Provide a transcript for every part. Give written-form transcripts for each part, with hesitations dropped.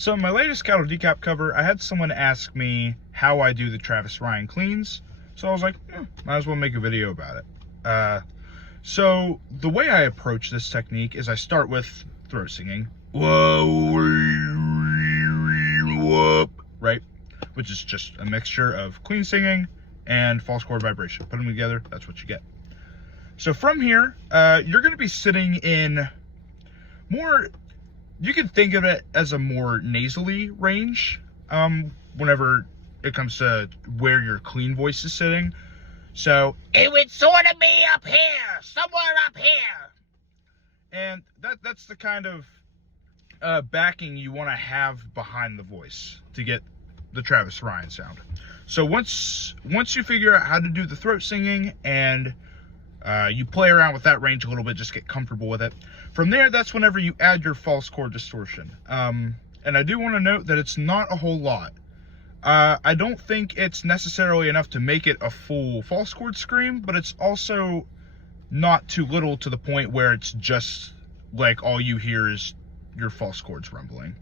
So in my latest cattle decap cover, I had someone ask me how I do the Travis Ryan cleans. So I was like, might as well make a video about it. So the way I approach this technique is I start with throat singing. Right? Which is just a mixture of clean singing and false chord vibration. Put them together, that's what you get. So from here, you're going to be sitting in more, you can think of it as a more nasally range whenever it comes to where your clean voice is sitting. So it would sort of be up here, somewhere up here. And that's the kind of backing you want to have behind the voice to get the Travis Ryan sound. So once you figure out how to do the throat singing and you play around with that range a little bit, just get comfortable with it. From there, that's whenever you add your false chord distortion. And I do want to note that it's not a whole lot. I don't think it's necessarily enough to make it a full false chord scream, but it's also not too little to the point where it's just like all you hear is your false chords rumbling.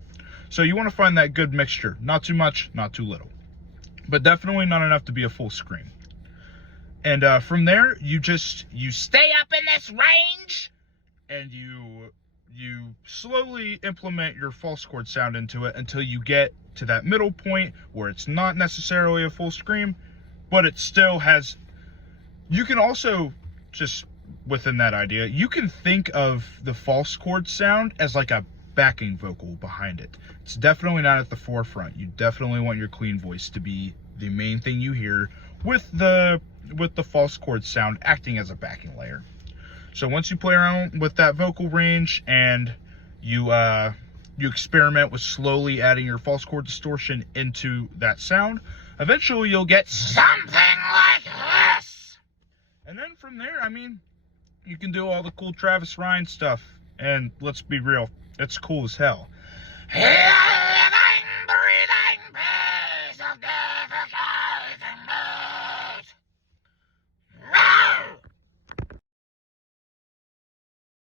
So you want to find that good mixture. Not too much, not too little. But definitely not enough to be a full scream. And from there, you stay up in this range, and you slowly implement your false chord sound into it until you get to that middle point where it's not necessarily a full scream, but it still has. You can also, just within that idea, you can think of the false chord sound as like a backing vocal behind it. It's definitely not at the forefront. You definitely want your clean voice to be the main thing you hear, with the false chord sound acting as a backing layer. So once you play around with that vocal range and you experiment with slowly adding your false chord distortion into that sound, eventually you'll get something like this. And then from there, I mean, you can do all the cool Travis Ryan stuff. And let's be real, it's cool as hell. Here